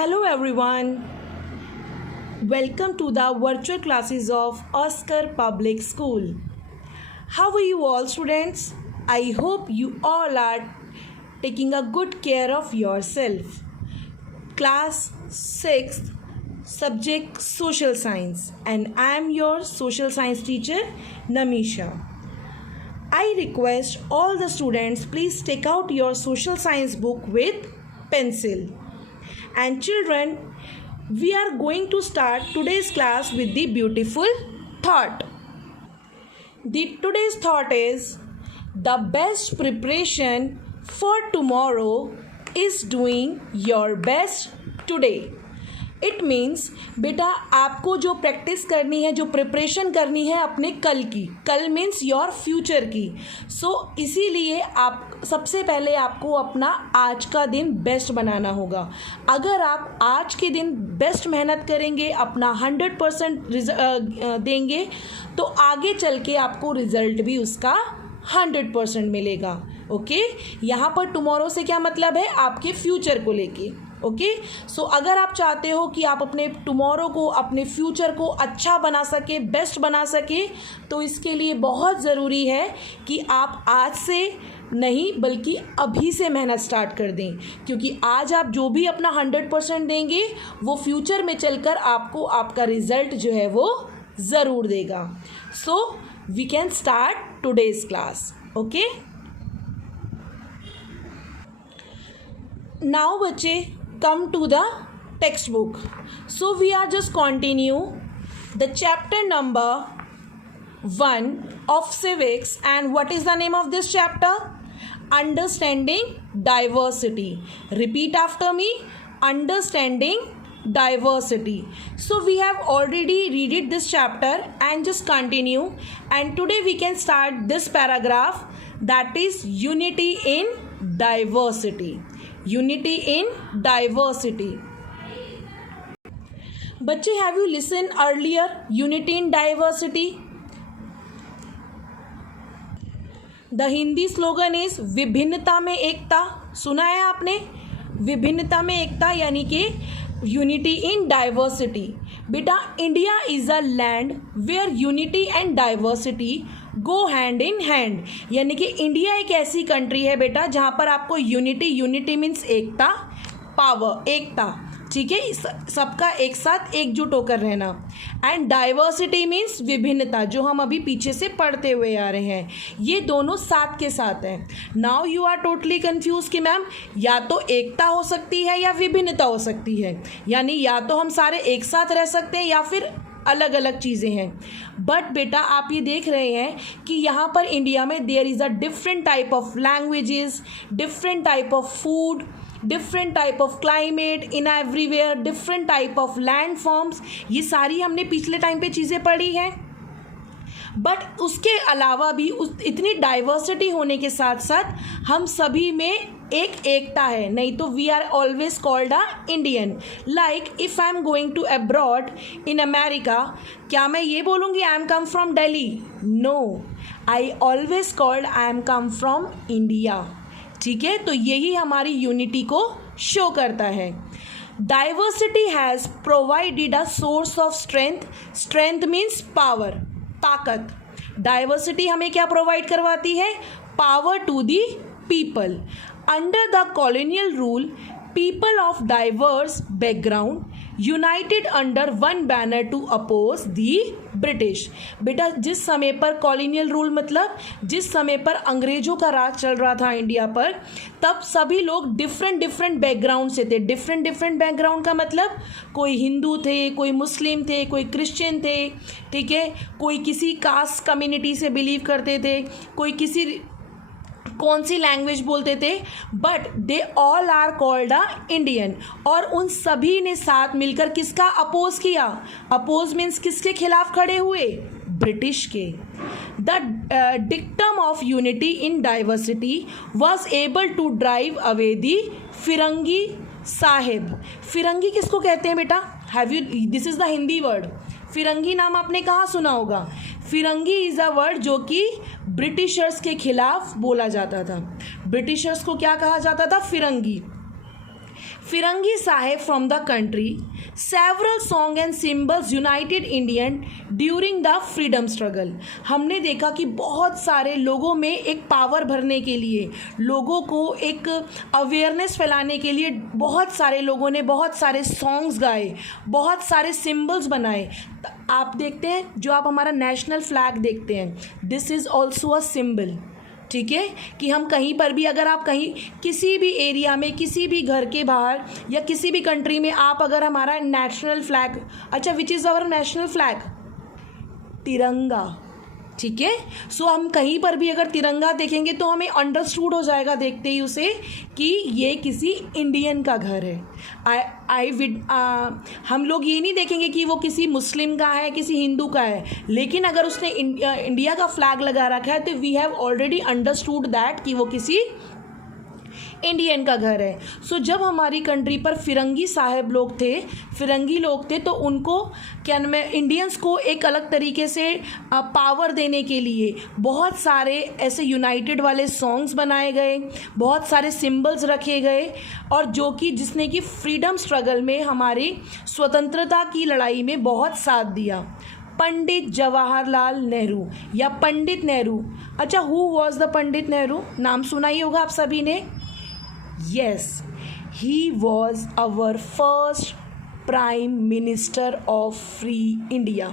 Hello everyone. Welcome to the virtual classes of Oscar Public School. How are you all students? I hope you all are taking a good care of yourself. Class 6th subject social science and I am your social science teacher Namisha. I request all the students please take out your social science book with pencil. And children, we are going to start today's class with the beautiful thought. Today's thought is the best preparation for tomorrow is doing your best today. It means बेटा आपको जो practice करनी है, जो preparation करनी है अपने कल की, कल मीन्स योर फ्यूचर की. इसीलिए आप सबसे पहले आपको अपना आज का दिन बेस्ट बनाना होगा. अगर आप आज के दिन बेस्ट मेहनत करेंगे, अपना 100% देंगे, तो आगे चल के आपको रिजल्ट भी उसका 100% मिलेगा. ओके, यहाँ पर टुमारो से क्या मतलब है? आपके फ्यूचर को लेके. ओके, सो अगर आप चाहते हो कि आप अपने टुमारो को, अपने फ्यूचर को अच्छा बना सके, बेस्ट बना सके, तो इसके लिए बहुत ज़रूरी है कि आप आज से नहीं बल्कि अभी से मेहनत स्टार्ट कर दें. क्योंकि आज आप जो भी अपना 100% देंगे वो फ्यूचर में चलकर आपको आपका रिज़ल्ट जो है वो ज़रूर देगा. So we can start today's class. Okay, now बच्चे come to the textbook. So we are just continue the chapter number 1 of civics, and what is the name of this chapter? Understanding diversity. Repeat after me, understanding diversity. So we have already read it this chapter and just continue, and today we can start this paragraph, that is unity in diversity. Unity in diversity. बच्चे, have you listened earlier unity in diversity? The Hindi slogan is विभिन्नता में एकता. सुना है आपने? विभिन्नता में एकता यानी कि unity in diversity. बेटा, India is a land where unity and diversity go hand in hand. यानी कि इंडिया एक ऐसी कंट्री है बेटा जहाँ पर आपको यूनिटी मीन्स एकता, पावर, एकता, ठीक है, सबका एक साथ एकजुट होकर रहना. एंड डाइवर्सिटी मीन्स विभिन्नता, जो हम अभी पीछे से पढ़ते हुए आ रहे हैं. ये दोनों साथ के साथ हैं. Now you are totally confuse कि मैम या तो एकता हो सकती है या विभिन्नता हो सकती है. यानी या तो हम सारे एक साथ रह सकते हैं या फिर अलग अलग चीज़ें हैं. बट बेटा आप ये देख रहे हैं कि यहाँ पर इंडिया में there is a different type of languages, different type of food, different type of climate in everywhere, different type of land forms. ये सारी हमने पिछले टाइम पे चीज़ें पढ़ी हैं. बट उसके अलावा भी इतनी डाइवर्सिटी होने के साथ साथ हम सभी में एक एकता है. नहीं तो we are always called a Indian. Like if I am going to abroad in America, क्या मैं ये बोलूँगी I am come from Delhi? No, I always called I am come from India. ठीक है, तो यही हमारी यूनिटी को शो करता है. Diversity has provided a source of strength. Strength means power, ताकत. डाइवर्सिटी हमें क्या प्रोवाइड करवाती है? Power to the people. Under the colonial rule, people of diverse background united under one banner to oppose the British. बेटा जिस समय पर colonial rule मतलब जिस समय पर अंग्रेजों का राज चल रहा था इंडिया पर, तब सभी लोग डिफरेंट बैकग्राउंड से थे. डिफरेंट बैकग्राउंड का मतलब कोई हिंदू थे, कोई मुस्लिम थे, कोई क्रिश्चियन थे, ठीक है, कोई किसी कास्ट कम्युनिटी से बिलीव करते थे, कोई किसी कौन सी लैंग्वेज बोलते थे, but they all are called a Indian. और उन सभी ने साथ मिलकर किसका अपोज किया? अपोज मीन्स किसके खिलाफ खड़े हुए? ब्रिटिश के. The dictum of unity in diversity was able to drive away the फिरंगी साहिब. फिरंगी किसको कहते हैं बेटा? Have you, this is the Hindi word. फिरंगी नाम आपने कहाँ सुना होगा? फिरंगी इज़ अ वर्ड जो कि ब्रिटिशर्स के खिलाफ बोला जाता था. ब्रिटिशर्स को क्या कहा जाता था? फिरंगी. फिरंगी साहेब from the country, several song and symbols united Indian during the freedom struggle. हमने देखा कि बहुत सारे लोगों में एक पावर भरने के लिए, लोगों को एक अवेयरनेस फैलाने के लिए बहुत सारे लोगों ने बहुत सारे सॉन्ग्स गाए, बहुत सारे सिम्बल्स बनाए। आप देखते हैं जो आप हमारा नेशनल फ्लैग देखते हैं, this is also a symbol. ठीक है, कि हम कहीं पर भी, अगर आप कहीं किसी भी एरिया में, किसी भी घर के बाहर या किसी भी कंट्री में आप अगर हमारा नेशनल फ्लैग, अच्छा which is our national flag? तिरंगा। ठीक है, सो हम कहीं पर भी अगर तिरंगा देखेंगे तो हमें अंडरस्टूड हो जाएगा देखते ही उसे कि ये किसी इंडियन का घर है। हम लोग ये नहीं देखेंगे कि वो किसी मुस्लिम का है, किसी हिंदू का है, लेकिन अगर उसने इंडिया का फ्लैग लगा रखा है तो we have already understood that कि वो किसी इंडियन का घर है। सो जब हमारी कंट्री पर फिरंगी साहब लोग थे, फिरंगी लोग थे, तो उनको क्या नाम है, इंडियंस को एक अलग तरीके से पावर देने के लिए बहुत सारे ऐसे यूनाइटेड वाले सॉन्ग्स बनाए गए, बहुत सारे सिंबल्स रखे गए, और जो कि जिसने कि फ्रीडम स्ट्रगल में, हमारी स्वतंत्रता की लड़ाई में बहुत साथ दिया। पंडित जवाहरलाल नेहरू या पंडित नेहरू। अच्छा, who was the Pandit Nehru? नाम सुना ही होगा आप सभी ने। Yes, he was our first prime minister of free India.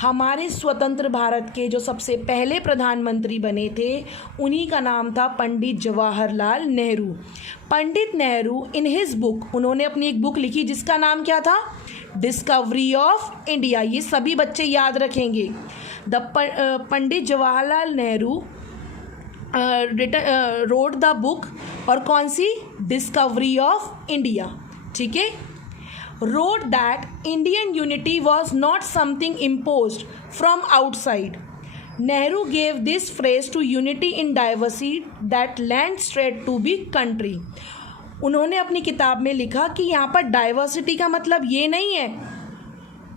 हमारे स्वतंत्र भारत के जो सबसे पहले प्रधानमंत्री बने थे, उन्हीं का नाम था Pandit Jawaharlal Nehru. Pandit Nehru in his book, उन्होंने अपनी एक बुक लिखी जिसका नाम क्या था? Discovery of India. ये सभी बच्चे याद रखेंगे। Pandit Jawaharlal Nehru wrote the book, और कौन सी? Discovery of India. ठीक है, wrote that Indian unity was not something imposed from outside. Nehru gave this phrase to unity in diversity that led straight to be country. उन्होंने अपनी किताब में लिखा कि यहाँ पर डाइवर्सिटी का मतलब ये नहीं है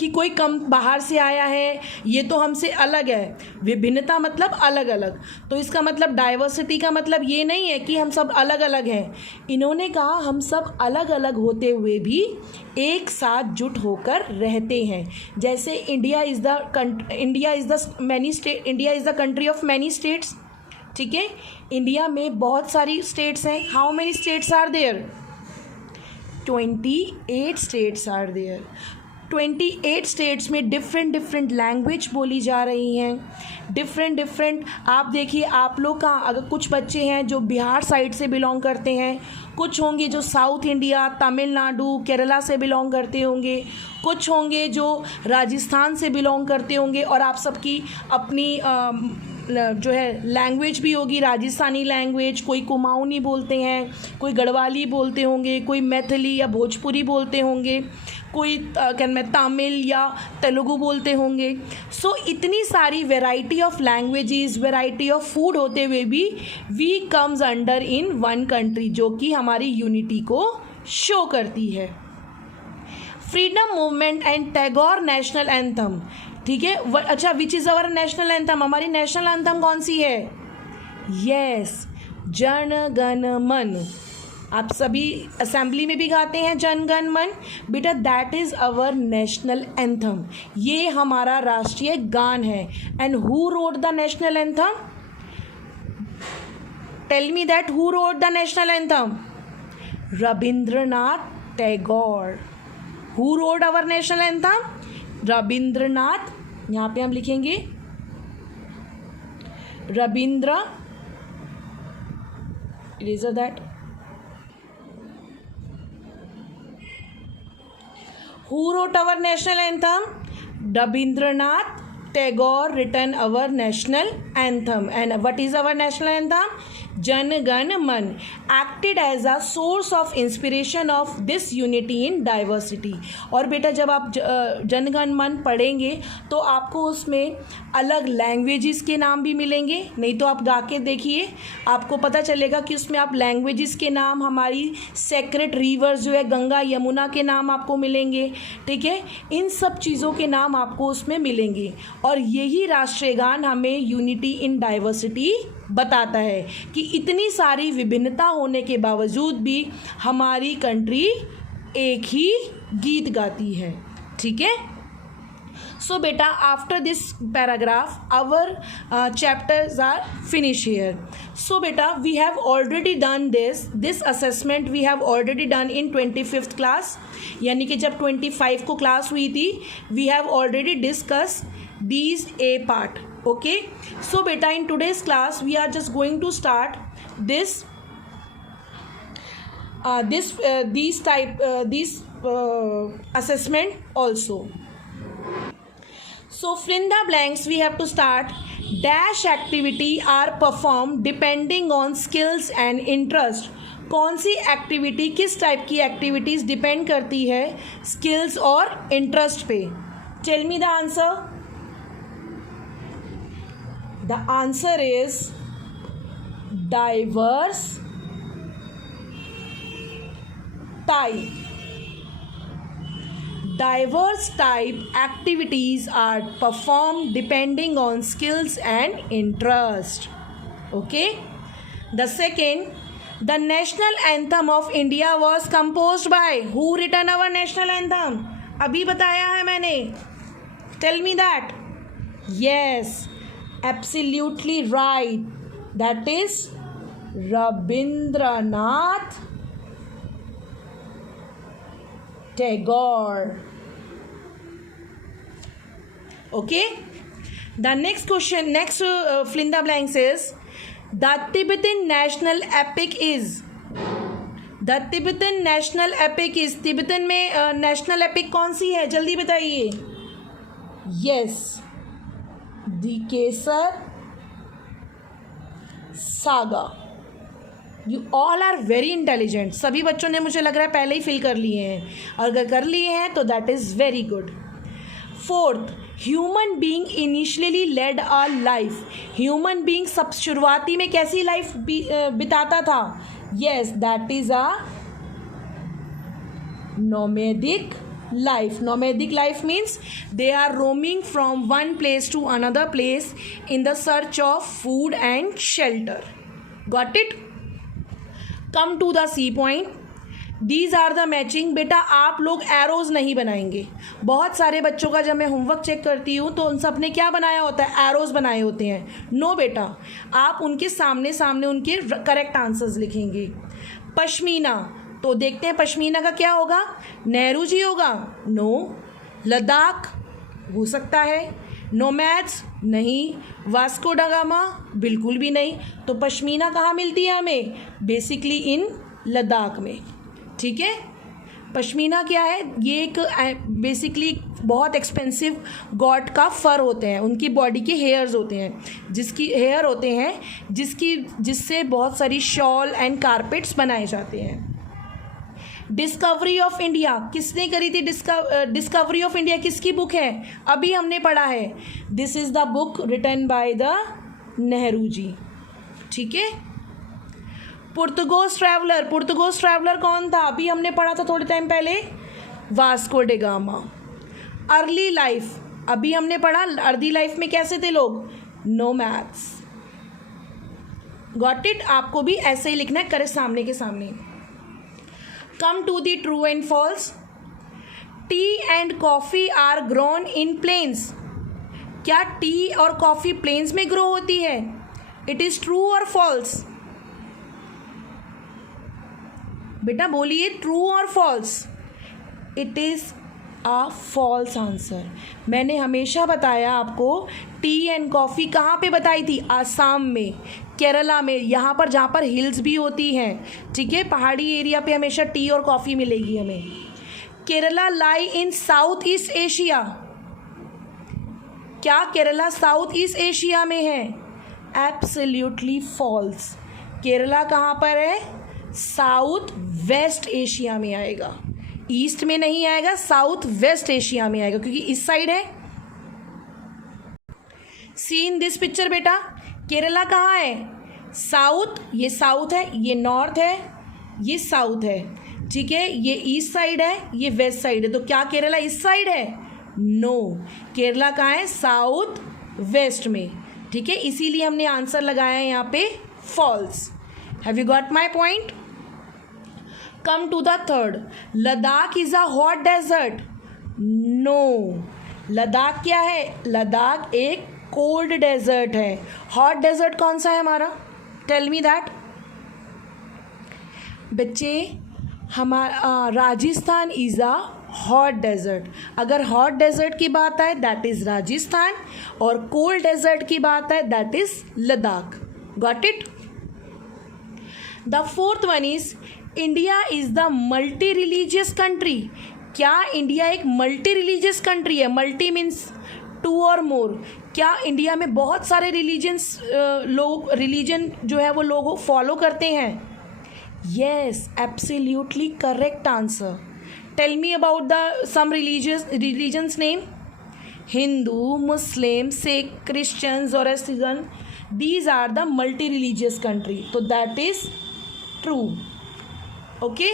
कि कोई कम बाहर से आया है, ये तो हमसे अलग है। विभिन्नता मतलब अलग अलग, तो इसका मतलब डाइवर्सिटी का मतलब ये नहीं है कि हम सब अलग अलग हैं। इन्होंने कहा हम सब अलग अलग होते हुए भी एक साथ जुट होकर रहते हैं। जैसे India is the country of many states. ठीक है, इंडिया में बहुत सारी स्टेट्स हैं। How many states are there? 28 states are there. 28 states में डिफरेंट लैंग्वेज बोली जा रही हैं, डिफरेंट। आप देखिए, आप लोग का अगर कुछ बच्चे हैं जो बिहार साइड से बिलोंग करते हैं, कुछ होंगे जो साउथ इंडिया, तमिलनाडु, केरला से बिलोंग करते होंगे, कुछ होंगे जो राजस्थान से बिलोंग करते होंगे, और आप सबकी अपनी जो है लैंग्वेज भी होगी, राजस्थानी लैंग्वेज। कोई कुमाऊनी बोलते हैं, कोई गढ़वाली बोलते होंगे, कोई मैथिली या भोजपुरी बोलते होंगे, कोई तमिल या तेलुगु बोलते होंगे। सो इतनी सारी variety of languages, variety of food होते हुए भी we comes under in one country, जो कि हमारी यूनिटी को शो करती है। Freedom movement and Tagore national anthem. ठीक है, अच्छा which is our national anthem? हमारी नेशनल एंथम कौन सी है? यस, जन गण मन। आप सभी असेंबली में भी गाते हैं जन गण मन। बेटा that is our national anthem, ये हमारा राष्ट्रीय गान है। And who wrote the national anthem? Tell me that, who wrote the national anthem? Rabindranath Tagore. Who wrote our national anthem? Rabindranath. यहाँ पे हम लिखेंगे Rabindra, eraser that. Who wrote our national anthem? Rabindranath Tagore written our national anthem. And what is our national anthem? Jan Gan Man, acted as a source of inspiration of this unity in diversity. और बेटा जब आप जन गण मन पढ़ेंगे तो आपको उसमें अलग लैंग्वेजेस के नाम भी मिलेंगे, नहीं तो आप गा के देखिए, आपको पता चलेगा कि उसमें आप लैंग्वेजेस के नाम, हमारी सेक्रेट रिवर्स जो है गंगा यमुना के नाम आपको मिलेंगे। ठीक है, इन सब चीज़ों के नाम आपको उसमें मिलेंगे, और यही राष्ट्रीय गान हमें यूनिटी इन डाइवर्सिटी बताता है कि इतनी सारी विभिन्नता होने के बावजूद भी हमारी कंट्री एक ही गीत गाती है. ठीक है. So beta, after this paragraph our chapters are finished here. So beta, we have already done this assessment we have already done in 25th class. यानी कि जब 25 को क्लास हुई थी we have already discussed these A part. Okay. So beta, in today's class we are just going to start these assessment also. So fill in the blanks we have to start. Dash activity are performed depending on skills and interest. कौन सी activity, किस type की activities depend करती है skills और interest पे? Tell me the answer. The answer is diverse type. Diverse type activities are performed depending on skills and interest. Okay. The second, the national anthem of India was composed by who? Written our national anthem? अभी बताया है मैंने. Tell me that. Yes, absolutely right. That is Rabindranath Tagore. Okay. The next question, next fill in the blanks is the Tibetan national epic is. The Tibetan national epic is. Tibetan में national epic कौन सी है? जल्दी बताइए. Yes, the Kesar saga. You all are very intelligent. सभी बच्चों ने मुझे लग रहा है पहले ही फिल कर लिए हैं, और अगर कर लिए हैं तो that is very good. Fourth, human being initially led a life. Human being सब शुरुआती में कैसी लाइफ बिताता था? Yes, that is a nomadic life. Nomadic life means they are roaming from one place to another place in the search of food and shelter. Got it? Come to the C point. These are the matching. बेटा आप लोग arrows नहीं बनाएंगे. बहुत सारे बच्चों का जब मैं होमवर्क चेक करती हूँ तो उन सब ने क्या बनाया होता है? एरोज बनाए होते हैं. नो बेटा, आप उनके सामने सामने उनके करेक्ट आंसर्स लिखेंगे. पश्मीना, तो देखते हैं पश्मीना का क्या होगा. नेहरू जी होगा? नो. लद्दाख हो सकता है. नोमैड्स नहीं. वास्को ड गामा बिल्कुल भी नहीं. तो पश्मीना कहाँ मिलती है हमें? बेसिकली इन लद्दाख में. ठीक है. पश्मीना क्या है? ये एक बेसिकली बहुत एक्सपेंसिव गॉड का फर होते हैं. उनकी बॉडी के हेयर्स होते हैं, जिससे बहुत सारी शॉल एंड कारपेट्स बनाए जाते हैं. डिस्कवरी ऑफ इंडिया किसने करी थी? डिस्कवरी ऑफ इंडिया किसकी बुक है? अभी हमने पढ़ा है. This is the book written by the Nehru ji. ठीक है. पुर्तगास ट्रैवलर कौन था? अभी हमने पढ़ा था थोड़े टाइम पहले. Vasco day gamma. Early life अभी हमने पढ़ा. अर्ली लाइफ में कैसे थे लोग? नोमैड्स. Got it? आपको भी ऐसे ही लिखना है, करे सामने के सामने. Come to the true and false. Tea and coffee are grown in plains. क्या टी और कॉफ़ी प्लेन्स में ग्रो होती है? इट इज़ ट्रू और फॉल्स? बेटा बोलिए, ट्रू और false? It is a false answer. मैंने हमेशा बताया आपको टी एंड कॉफ़ी कहाँ पे बताई थी? आसाम में, केरला में, यहाँ पर जहाँ पर हिल्स भी होती हैं. ठीक है. पहाड़ी एरिया पे हमेशा टी और कॉफ़ी मिलेगी हमें. केरला लाई इन साउथ ईस्ट एशिया. क्या केरला साउथ ईस्ट एशिया में है? Absolutely false. केरला कहाँ पर है? साउथ वेस्ट एशिया में आएगा. ईस्ट में नहीं आएगा, साउथ वेस्ट एशिया में आएगा, क्योंकि इस साइड है. सी इन दिस पिक्चर बेटा, केरला कहाँ है? साउथ. ये साउथ है, ये नॉर्थ है, ये साउथ है. ठीक है. ये ईस्ट साइड है, ये वेस्ट साइड है. तो क्या केरला इस साइड है? नो. केरला कहाँ है? साउथ वेस्ट में. ठीक है, इसीलिए हमने आंसर लगाया है यहाँ पे false. Have you got my point? Come to the third. Ladakh is a hot desert. No, Ladakh क्या है? लद्दाख एक कोल्ड डेजर्ट है. हॉट डेजर्ट कौन सा है हमारा? Tell me that. बच्चे, हमारा Rajasthan is a hot desert. अगर हॉट डेजर्ट की बात आए दैट इज राजस्थान, और कोल्ड डेजर्ट की बात आए that is Ladakh. Got it? The fourth one is India is the multi religious country. क्या इंडिया एक मल्टी रिलीजियस कंट्री है? मल्टी मीन्स टू और मोर. क्या इंडिया में बहुत सारे रिलीजन जो है वो लोग फॉलो करते हैं? Yes, absolutely correct answer. Tell me about the some religions name. Hindu, Muslim, Sikh, Christian, Zoroastrian, these are the multi religious country. तो that is true. Okay,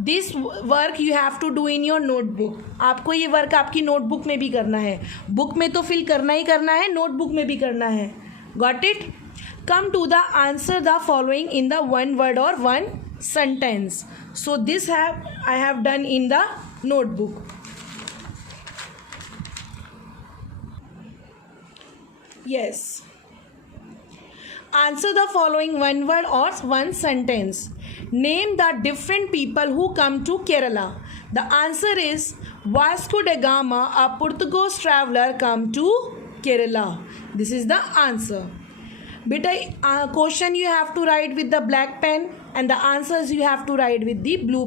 this work you have to do in your notebook. आपको ये work आपकी notebook में भी करना है. Book में तो फिल करना ही करना है, नोटबुक में भी करना है. Got it? Come to the answer the following in the one word और one sentence. So this I have done in the notebook. Yes. Answer the following one word or one sentence. Name the different people who come to Kerala. The answer is Vasco da Gama, a Portuguese traveler, come to Kerala. This is the answer. Beta, question you have to write with the black pen and the answers you have to write with the blue